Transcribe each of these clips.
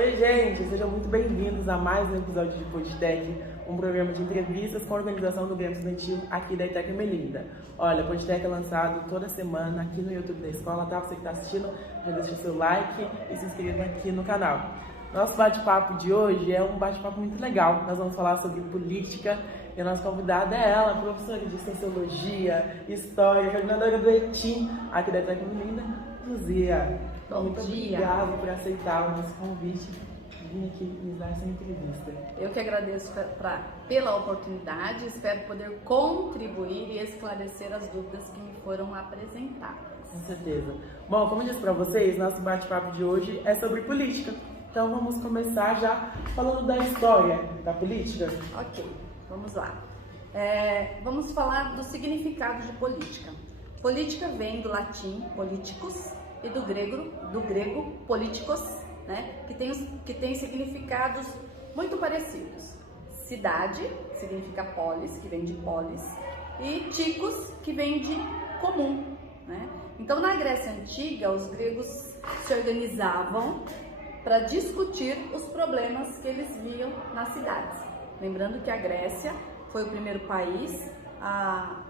Oi, gente! Sejam muito bem-vindos a mais um episódio de Podtech, um programa de entrevistas com a organização do Grêmio Estudantil aqui da ETEC Ermelinda. Olha, o Podtech é lançado toda semana aqui no YouTube da escola, tá? Você que está assistindo, já deixa o seu like e se inscreva aqui no canal. Nosso bate-papo de hoje é um bate-papo muito legal. Nós vamos falar sobre política e a nossa convidada é ela, professora de Sociologia, História, coordenadora do ETIM aqui da ETEC Ermelinda, Luzia. Muito obrigada por aceitar o nosso convite e vir aqui nos dar essa entrevista. Eu que agradeço pela oportunidade, espero poder contribuir e esclarecer as dúvidas que me foram apresentadas. Com certeza. Bom, como eu disse para vocês, nosso bate-papo de hoje é sobre política. Então vamos começar já falando da história da política. Ok, vamos lá. Vamos falar do significado de política. Política vem do latim politicus e do grego politikos, né? que tem significados muito parecidos. Cidade significa polis, que vem de polis, e tikos, que vem de comum, né? Então, na Grécia Antiga, os gregos se organizavam para discutir os problemas que eles viam nas cidades. Lembrando que a Grécia foi o primeiro país a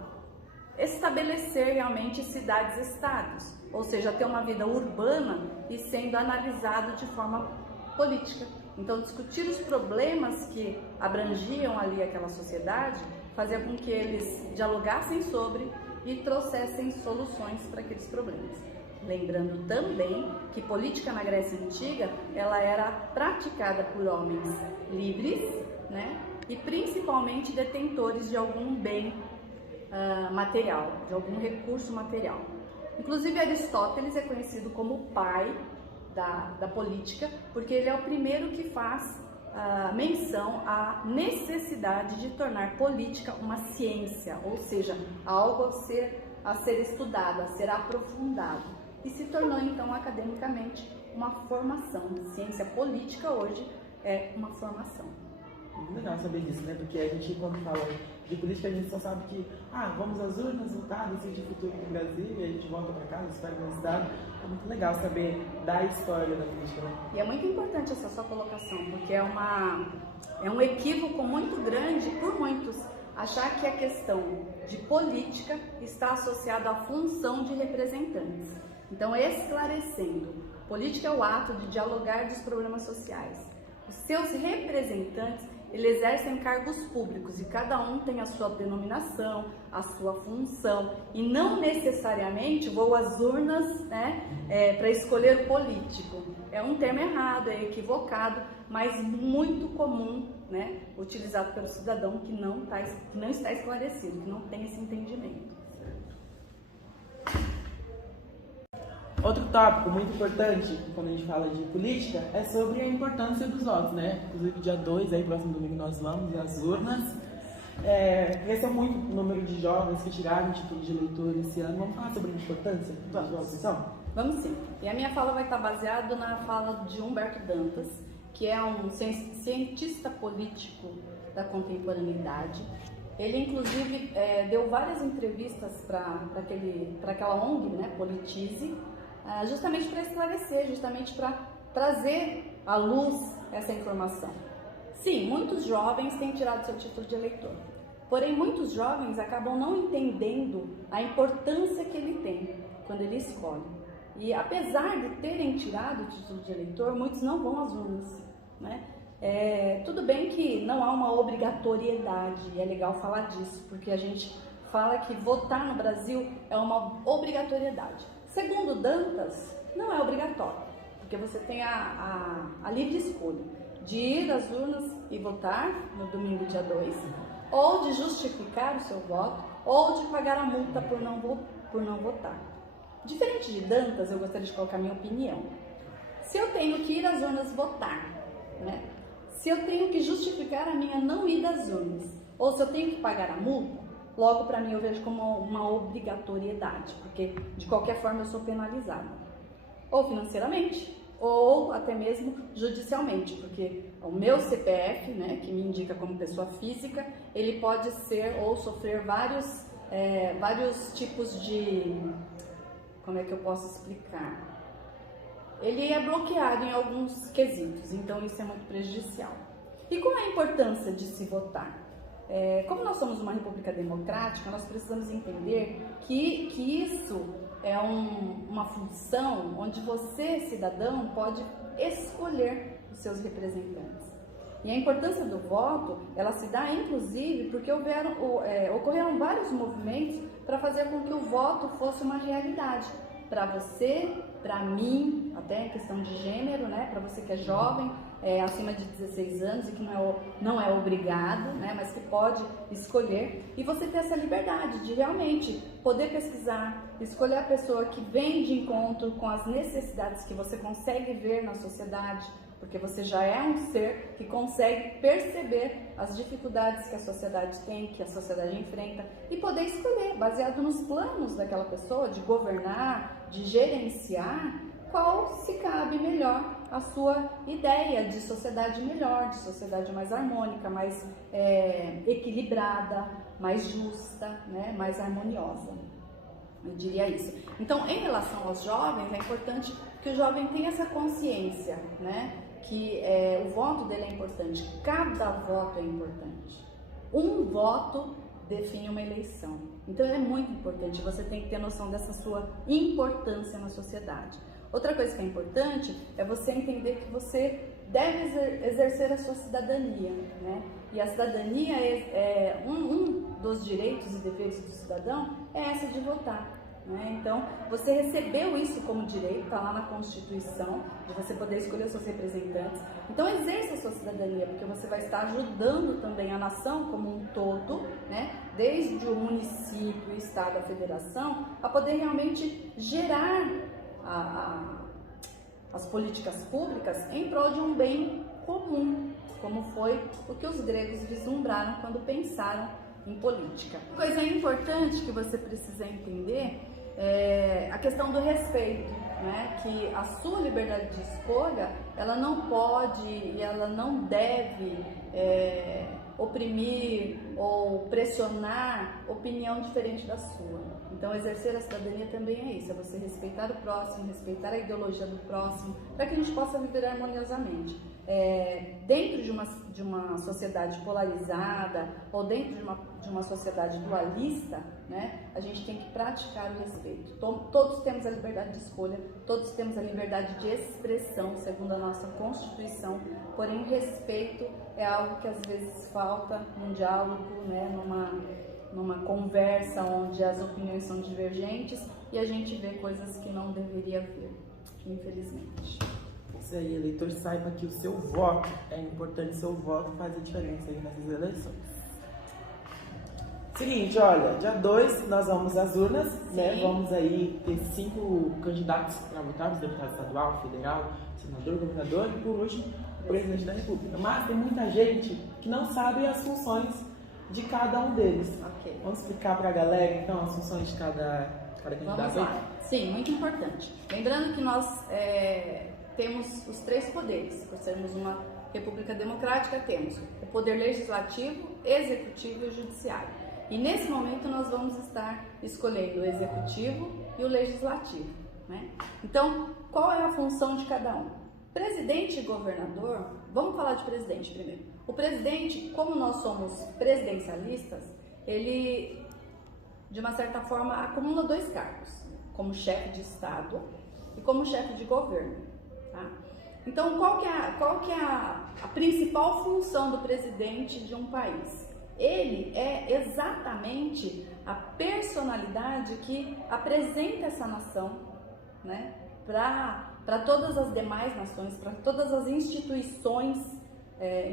estabelecer realmente cidades-estados, ou seja, ter uma vida urbana e sendo analisado de forma política. Então, discutir os problemas que abrangiam ali aquela sociedade fazia com que eles dialogassem sobre e trouxessem soluções para aqueles problemas. Lembrando também que política na Grécia Antiga, ela era praticada por homens livres, né? E principalmente detentores de algum bem material, de algum recurso material. Inclusive Aristóteles é conhecido como o pai da política, porque ele é o primeiro que faz menção à necessidade de tornar política uma ciência, ou seja, algo a ser estudado, a ser aprofundado, e se tornou então academicamente uma formação. Ciência política hoje é uma formação. Muito legal saber disso, né? Porque a gente, quando fala de política, a gente só sabe que vamos às urnas votar, decidir o futuro do Brasil e a gente volta para casa, espera no estado. É muito legal saber da história da política, né? E é muito importante essa sua colocação, porque é um equívoco muito grande por muitos achar que a questão de política está associada à função de representantes. Então, esclarecendo, política é o ato de dialogar dos problemas sociais. Os seus representantes, eles exercem cargos públicos e cada um tem a sua denominação, a sua função, e não necessariamente vou às urnas, né, para escolher o político. É um termo errado, é equivocado, mas muito comum, né, utilizado pelo cidadão que não está esclarecido, que não tem esse entendimento. Outro tópico muito importante quando a gente fala de política é sobre a importância dos votos, né? Inclusive dia 2, aí próximo domingo nós vamos às urnas. Cresceu muito o número de jovens que tiraram título de eleitor esse ano. Vamos falar sobre a importância dos votos, então? Vamos sim. E a minha fala vai estar baseada na fala de Humberto Dantas, que é um cientista político da contemporaneidade. Ele, inclusive, deu várias entrevistas para aquela ONG, né, Politize, justamente para esclarecer, justamente para trazer à luz essa informação. Sim, muitos jovens têm tirado seu título de eleitor, porém muitos jovens acabam não entendendo a importância que ele tem quando ele escolhe. E apesar de terem tirado o título de eleitor, muitos não vão às urnas, né? Tudo bem que não há uma obrigatoriedade, e é legal falar disso, porque a gente fala que votar no Brasil é uma obrigatoriedade. Segundo Dantas, não é obrigatório, porque você tem a livre escolha de ir às urnas e votar no domingo dia 2, ou de justificar o seu voto, ou de pagar a multa por não votar. Diferente de Dantas, eu gostaria de colocar minha opinião. Se eu tenho que ir às urnas votar, né? Se eu tenho que justificar a minha não ida às urnas, ou se eu tenho que pagar a multa, logo para mim eu vejo como uma obrigatoriedade, porque de qualquer forma eu sou penalizada, ou financeiramente, ou até mesmo judicialmente, porque o meu CPF, né, que me indica como pessoa física, ele pode ser ou sofrer vários tipos de, como é que eu posso explicar? ele é bloqueado em alguns quesitos, então isso é muito prejudicial. E qual é a importância de se votar? Como nós somos uma república democrática, nós precisamos entender que isso é uma função onde você, cidadão, pode escolher os seus representantes. E a importância do voto, ela se dá inclusive porque ocorreram vários movimentos para fazer com que o voto fosse uma realidade. Para você, para mim, até em questão de gênero, né? Para você que é jovem, acima de 16 anos e que não é obrigado, né? Mas que pode escolher. E você ter essa liberdade de realmente poder pesquisar, escolher a pessoa que vem de encontro com as necessidades que você consegue ver na sociedade, porque você já é um ser que consegue perceber as dificuldades que a sociedade tem, que a sociedade enfrenta, e poder escolher, baseado nos planos daquela pessoa, de governar, de gerenciar, qual se cabe melhor a sua ideia de sociedade melhor, de sociedade mais harmônica, mais equilibrada, mais justa, né, mais harmoniosa. Eu diria isso. Então, em relação aos jovens, é importante que o jovem tenha essa consciência, né? Que o voto dele é importante, cada voto é importante. Um voto define uma eleição. Então é muito importante, você tem que ter noção dessa sua importância na sociedade. Outra coisa que é importante é você entender que você deve exercer a sua cidadania, né? E a cidadania um dos direitos e deveres do cidadão é essa de votar. Então, você recebeu isso como direito, está lá na Constituição, de você poder escolher os seus representantes. Então, exerça a sua cidadania, porque você vai estar ajudando também a nação como um todo, né? Desde o município, o estado, a federação, a poder realmente gerar as políticas públicas em prol de um bem comum, como foi o que os gregos vislumbraram quando pensaram em política. Coisa importante que você precisa entender é a questão do respeito, né? Que a sua liberdade de escolha, ela não pode e ela não deve oprimir ou pressionar opinião diferente da sua. Então, exercer a cidadania também é isso, é você respeitar o próximo, respeitar a ideologia do próximo, para que a gente possa viver harmoniosamente. Dentro de uma sociedade polarizada ou dentro de uma sociedade dualista, né, a gente tem que praticar o respeito. Todos temos a liberdade de escolha, todos temos a liberdade de expressão, segundo a nossa Constituição, porém o respeito é algo que às vezes falta num diálogo, né, numa conversa onde as opiniões são divergentes e a gente vê coisas que não deveria ver, infelizmente. Isso aí, eleitor, saiba que o seu voto é importante, seu voto faz a diferença aí nessas eleições. Seguinte, olha, dia 2 nós vamos às urnas, né? Vamos aí ter 5 candidatos para votar, os deputados estadual, federal, senador, governador e por último, o presidente da República. Mas tem muita gente que não sabe as funções de cada um deles. Okay. Vamos explicar para a galera, então, as funções de cada candidato? Vamos lá. Sim, muito importante. Lembrando que nós temos os 3 poderes, por sermos uma república democrática, temos o poder legislativo, executivo e judiciário. E nesse momento nós vamos estar escolhendo o executivo e o legislativo, né? Então, qual é a função de cada um? Presidente e governador, vamos falar de presidente primeiro. O presidente, como nós somos presidencialistas, ele, de uma certa forma, acumula 2 cargos, como chefe de Estado e como chefe de governo. Tá? Então, qual que é a principal função do presidente de um país? Ele é exatamente a personalidade que apresenta essa nação, né, para todas as demais nações, para todas as instituições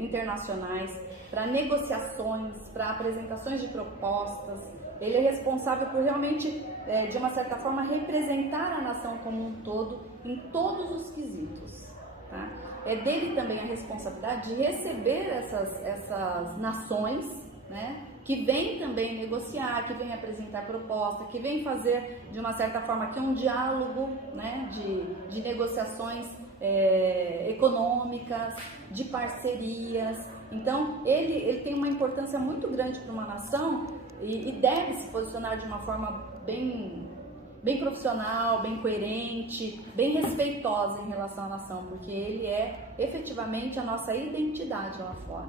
internacionais, para negociações, para apresentações de propostas. Ele é responsável por realmente, de uma certa forma, representar a nação como um todo em todos os quesitos. Tá? É dele também a responsabilidade de receber essas nações, né, que vem também negociar, que vem apresentar proposta, que vem fazer, de uma certa forma, aqui um diálogo, né, de negociações econômicas, de parcerias. Então, ele tem uma importância muito grande para uma nação e deve se posicionar de uma forma bem bem profissional, bem coerente, bem respeitosa em relação à nação, porque ele é efetivamente a nossa identidade lá fora.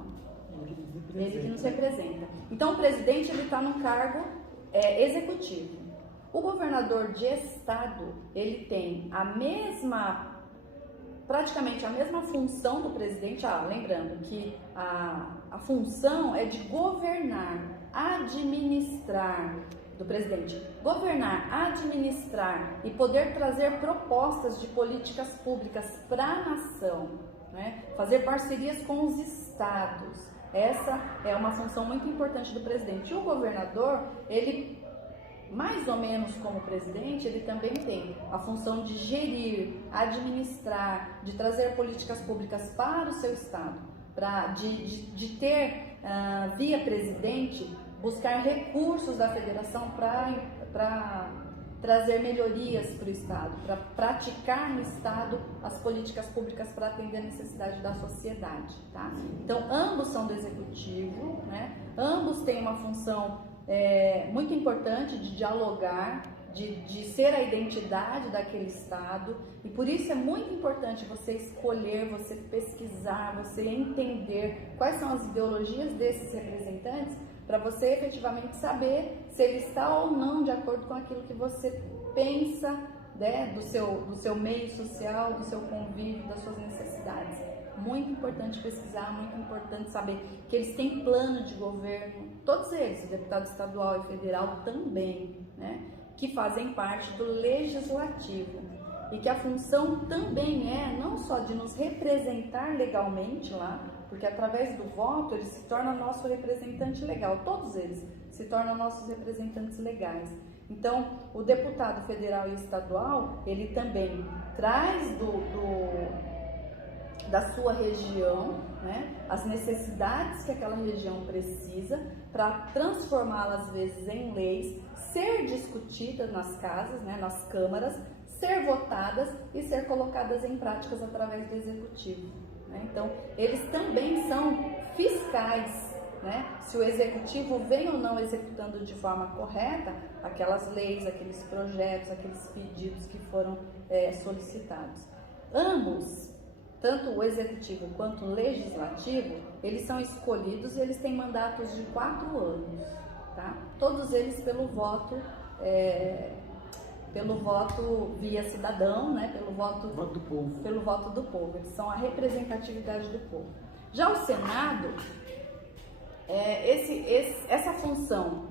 Ele que nos representa. Então o presidente ele está no cargo executivo. O governador de estado ele tem praticamente a mesma função do presidente. Lembrando que a função é de governar, administrar do presidente, governar, administrar e poder trazer propostas de políticas públicas para a nação, né? Fazer parcerias com os estados. Essa é uma função muito importante do presidente. E o governador, ele, mais ou menos como presidente, ele também tem a função de gerir, administrar, de trazer políticas públicas para o seu estado, de ter, via presidente, buscar recursos da federação para trazer melhorias para o estado, para praticar no estado as políticas públicas para atender a necessidade da sociedade, tá? Então, ambos são do executivo, né? Ambos têm uma função muito importante de dialogar, de ser a identidade daquele estado, e por isso é muito importante você escolher, você pesquisar, você entender quais são as ideologias desses representantes, para você efetivamente saber se ele está ou não de acordo com aquilo que você pensa, né, do seu meio social, do seu convívio, das suas necessidades. Muito importante pesquisar, muito importante saber que eles têm plano de governo, todos eles, o deputado estadual e federal também, né, que fazem parte do legislativo. E que a função também não só de nos representar legalmente lá, porque através do voto eles se tornam nosso representante legal, todos eles se tornam nossos representantes legais. Então, o deputado federal e estadual, ele também traz da sua região, né, as necessidades que aquela região precisa para transformá-las, às vezes, em leis, ser discutidas nas casas, né, nas câmaras, ser votadas e ser colocadas em práticas através do executivo, né? Então, eles também são fiscais, né? Se o executivo vem ou não executando de forma correta aquelas leis, aqueles projetos, aqueles pedidos que foram solicitados. Ambos, tanto o executivo quanto o legislativo, eles são escolhidos e eles têm mandatos de 4 anos, tá? Todos eles pelo voto via cidadão, né? Pelo voto do povo. Pelo voto do povo. Eles são a representatividade do povo. Já o Senado, essa função,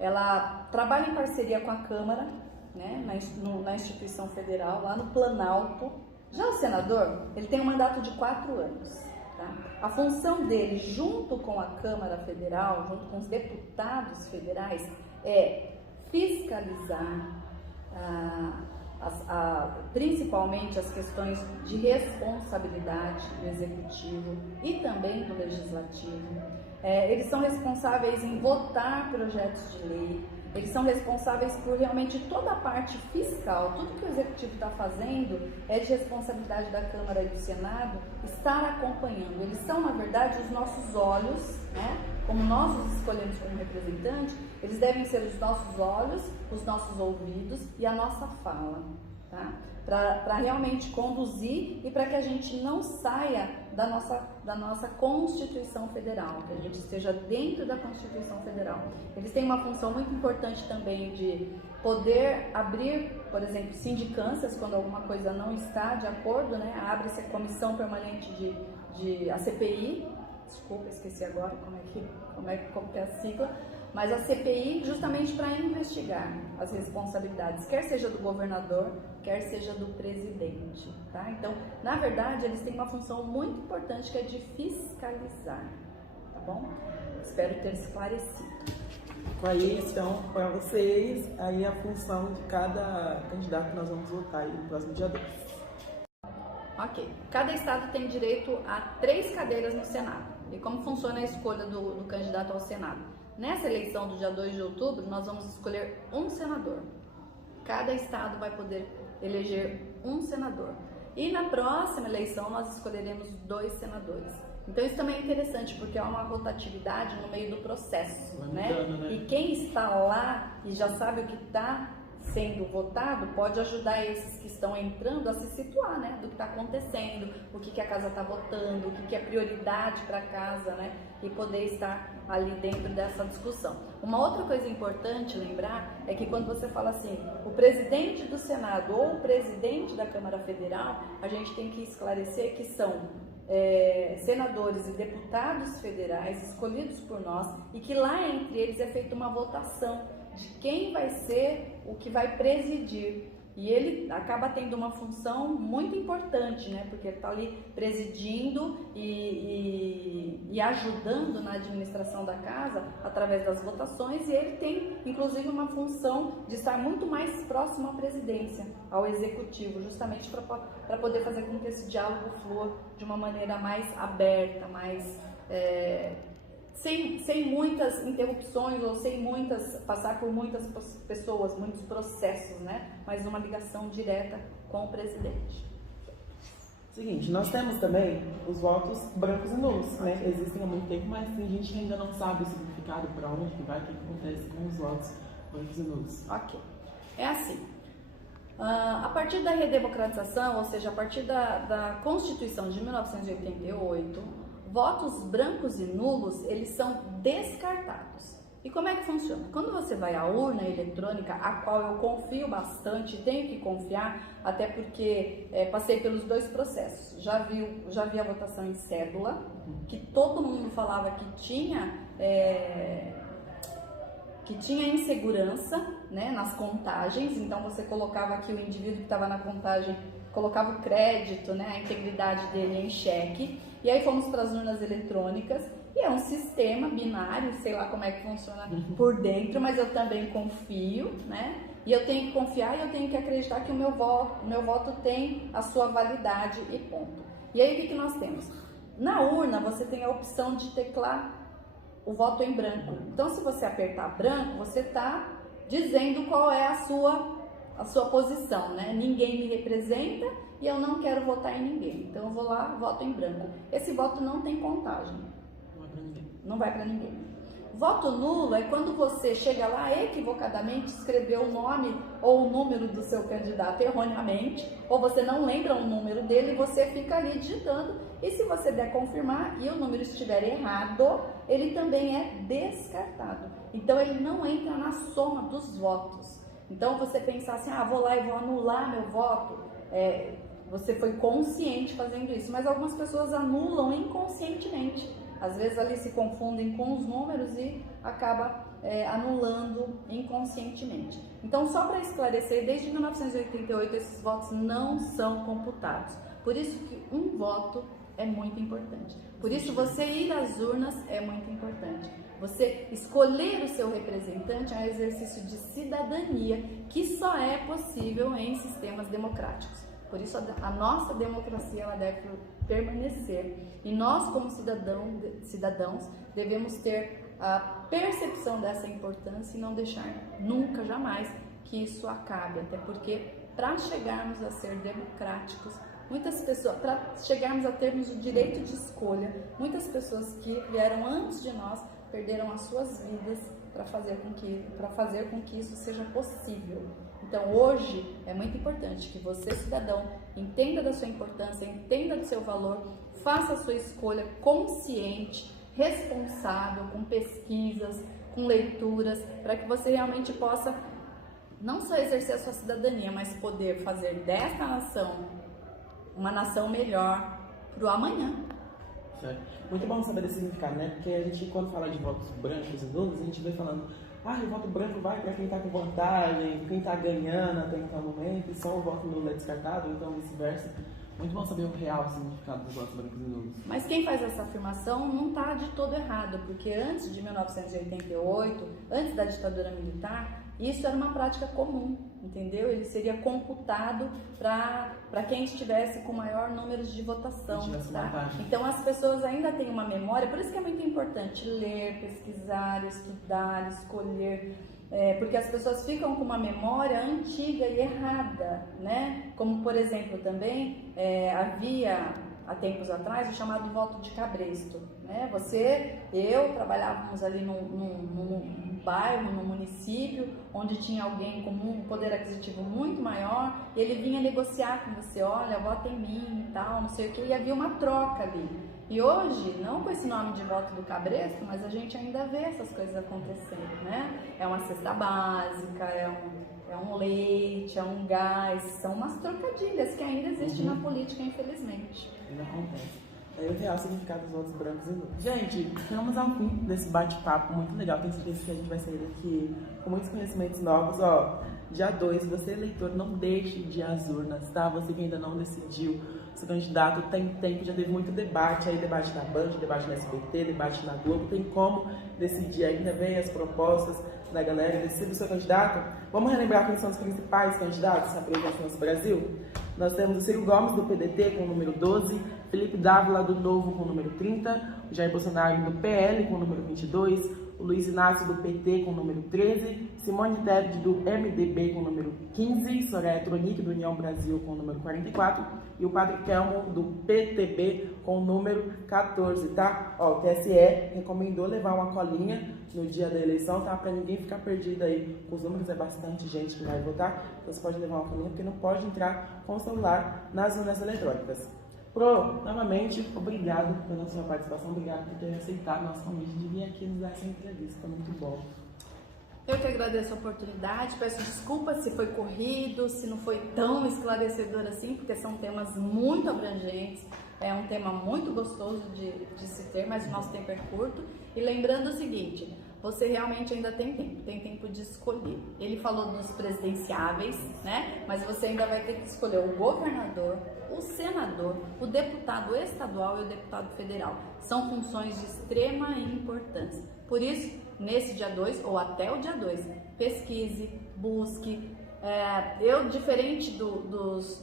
ela trabalha em parceria com a Câmara, né? Na instituição federal, lá no Planalto. Já o senador, ele tem um mandato de 4 anos. Tá? A função dele, junto com a Câmara Federal, junto com os deputados federais, é fiscalizar principalmente as questões de responsabilidade do Executivo e também do Legislativo. Eles são responsáveis em votar projetos de lei, eles são responsáveis por realmente toda a parte fiscal, tudo que o Executivo está fazendo é de responsabilidade da Câmara e do Senado estar acompanhando. Eles são, na verdade, os nossos olhos, né? Como nós os escolhemos como representante, eles devem ser os nossos olhos, os nossos ouvidos e a nossa fala, tá? Para realmente conduzir e para que a gente não saia da nossa Constituição Federal, que a gente esteja dentro da Constituição Federal. Eles têm uma função muito importante também de poder abrir, por exemplo, sindicâncias quando alguma coisa não está de acordo, né? Abre-se a comissão permanente a CPI, desculpa, esqueci agora como é a sigla, mas a CPI justamente para investigar as responsabilidades, quer seja do governador, quer seja do presidente, tá? Então, na verdade, eles têm uma função muito importante que é de fiscalizar, tá bom? Espero ter esclarecido. Aí, então, para vocês, aí a função de cada candidato que nós vamos votar aí no próximo dia 2. Ok. Cada estado tem direito a 3 cadeiras no Senado. E como funciona a escolha do candidato ao Senado? Nessa eleição do dia 2 de outubro, nós vamos escolher um senador. Cada estado vai poder eleger um senador. E na próxima eleição, nós escolheremos 2 senadores. Então, isso também é interessante, porque há uma rotatividade no meio do processo, né? E quem está lá e já sabe o que está sendo votado pode ajudar esses que estão entrando a se situar, né, do que está acontecendo, o que a casa está votando, o que é prioridade para a casa, né, e poder estar ali dentro dessa discussão. Uma outra coisa importante lembrar é que quando você fala assim, o presidente do Senado ou o presidente da Câmara Federal, a gente tem que esclarecer que são senadores e deputados federais escolhidos por nós e que lá entre eles é feita uma votação de quem vai ser o que vai presidir. E ele acaba tendo uma função muito importante, né? Porque ele está ali presidindo e ajudando na administração da casa através das votações, e ele tem, inclusive, uma função de estar muito mais próximo à presidência, ao executivo, justamente para poder fazer com que esse diálogo flua de uma maneira mais aberta, mais sem muitas interrupções ou sem passar por muitas pessoas, muitos processos, né? Mas uma ligação direta com o presidente. Seguinte, nós temos também os votos brancos e nulos, né? Existem há muito tempo, mas tem gente que ainda não sabe o significado, para onde que vai, o que acontece com os votos brancos e nulos. Ok. É assim. A partir da redemocratização, ou seja, a partir da Constituição de 1988, votos brancos e nulos, eles são descartados. E como é que funciona? Quando você vai à urna eletrônica, a qual eu confio bastante, tenho que confiar, até porque passei pelos dois processos. Já vi a votação em cédula, que todo mundo falava que tinha insegurança, né, nas contagens. Então você colocava aqui o indivíduo que estava na contagem, colocava o crédito, né, a integridade dele em xeque. E aí fomos para as urnas eletrônicas, e é um sistema binário, sei lá como é que funciona por dentro, mas eu também confio, né? E eu tenho que confiar e eu tenho que acreditar que o meu voto tem a sua validade e ponto. E aí o que nós temos? Na urna você tem a opção de teclar o voto em branco. Então se você apertar branco, você está dizendo qual é a sua posição, né? Ninguém me representa e eu não quero votar em ninguém. Então eu vou lá, voto em branco. Esse voto não tem contagem. Não vai para ninguém. Voto nulo é quando você chega lá equivocadamente, escreveu o nome ou o número do seu candidato erroneamente, ou você não lembra o número dele e você fica ali digitando, e se você der confirmar e o número estiver errado, ele também é descartado. Então ele não entra na soma dos votos. Então você pensar assim, vou lá e vou anular meu voto, você foi consciente fazendo isso, mas algumas pessoas anulam inconscientemente. Às vezes ali se confundem com os números e acaba anulando inconscientemente. Então, só para esclarecer, desde 1988 esses votos não são computados. Por isso que um voto é muito importante. Por isso você ir às urnas é muito importante. Você escolher o seu representante é um exercício de cidadania que só é possível em sistemas democráticos. Por isso a nossa democracia ela deve permanecer. E nós, como cidadãos, devemos ter a percepção dessa importância e não deixar nunca, jamais, que isso acabe. Até porque, para chegarmos a ser democráticos, muitas pessoas, para chegarmos a termos o direito de escolha, muitas pessoas que vieram antes de nós perderam as suas vidas para fazer com que isso seja possível. Então, hoje é muito importante que você, cidadão, entenda da sua importância, entenda do seu valor, faça a sua escolha consciente, responsável, com pesquisas, com leituras, para que você realmente possa não só exercer a sua cidadania, mas poder fazer desta nação uma nação melhor para o amanhã. Certo. Muito bom saber esse significado, né? Porque a gente, quando fala de votos brancos e nulos, a gente vem falando, o voto branco vai para quem está com vantagem, quem está ganhando até então momento, e só o voto nulo é descartado, então vice-versa. Muito bom saber o real significado dos votos brancos e nulos. Mas quem faz essa afirmação não está de todo errado, porque antes de 1988, antes da ditadura militar, isso era uma prática comum, entendeu? Ele seria computado para quem estivesse com maior número de votação. Tá? Então as pessoas ainda têm uma memória, por isso que é muito importante ler, pesquisar, estudar, escolher, porque as pessoas ficam com uma memória antiga e errada, né? Como por exemplo também havia há tempos atrás o chamado voto de cabresto, né? Eu trabalhávamos ali num bairro, no município, onde tinha alguém com um poder aquisitivo muito maior, e ele vinha negociar com você, olha, vota em mim e tal, não sei o que, e havia uma troca ali. E hoje, não com esse nome de voto do cabresto, mas a gente ainda vê essas coisas acontecendo, né? É uma cesta básica, é um leite, é um gás, são umas trocadilhas que ainda existem na política, infelizmente. Ainda acontece. É o real significado dos votos brancos e nulos. Gente, chegamos ao fim desse bate-papo muito legal. Tenho certeza que a gente vai sair daqui com muitos conhecimentos novos. Ó, dia 2, você eleitor, não deixe de ir às urnas, tá? Você que ainda não decidiu seu candidato, tem tempo, já teve muito debate aí, debate na Band, debate na SBT, debate na Globo, tem como decidir ainda bem as propostas da galera, decida o seu candidato. Vamos relembrar quem são os principais candidatos à presidência do nosso Brasil? Nós temos o Ciro Gomes, do PDT, com o número 12, Felipe Dávila, do Novo, com o número 30, o Jair Bolsonaro, do PL, com o número 22, o Luiz Inácio, do PT, com o número 13, Simone Tebet, do MDB, com o número 15, Soraya Tronic, do União Brasil, com o número 44, e o Padre Kelmo, do PTB, com o número 14, tá? Ó, o TSE recomendou levar uma colinha no dia da eleição, tá? Pra ninguém ficar perdido aí. Os números é bastante gente que vai votar, então você pode levar uma colinha, porque não pode entrar com o celular nas urnas eletrônicas. Pro, novamente, obrigado pela sua participação, obrigado por ter aceitado nosso convite de vir aqui nos dar essa entrevista, foi muito bom. Eu que agradeço a oportunidade, peço desculpas se foi corrido, se não foi tão esclarecedor assim, porque são temas muito abrangentes, é um tema muito gostoso de se ter, mas o nosso tempo é curto. E lembrando o seguinte, você realmente ainda tem tempo de escolher. Ele falou dos presidenciáveis, né? Mas você ainda vai ter que escolher o governador, o senador, o deputado estadual e o deputado federal. São funções de extrema importância. Por isso, nesse dia 2 ou até o dia 2, pesquise, busque. Eu, diferente dos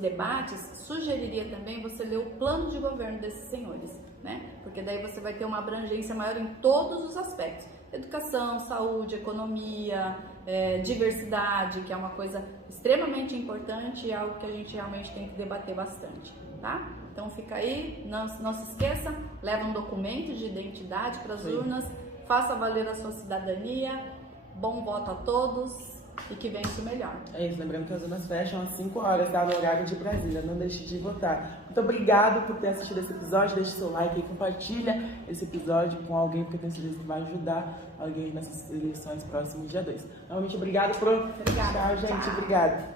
debates, sugeriria também você ler o plano de governo desses senhores, né? Porque daí você vai ter uma abrangência maior em todos os aspectos. Educação, saúde, economia, diversidade, que é uma coisa extremamente importante e algo que a gente realmente tem que debater bastante, tá? Então fica aí, não se esqueça, leva um documento de identidade para as urnas, faça valer a sua cidadania, bom voto a todos e que vença o melhor. É isso, lembrando que as urnas fecham às 5 horas, tá? No horário de Brasília, não deixe de votar. Muito obrigado por ter assistido esse episódio, deixe seu like e compartilha esse episódio com alguém, porque eu tenho certeza que vai ajudar alguém nessas eleições próximas, dia 2. Novamente, obrigado por... Obrigada. Tchau, gente. Obrigada.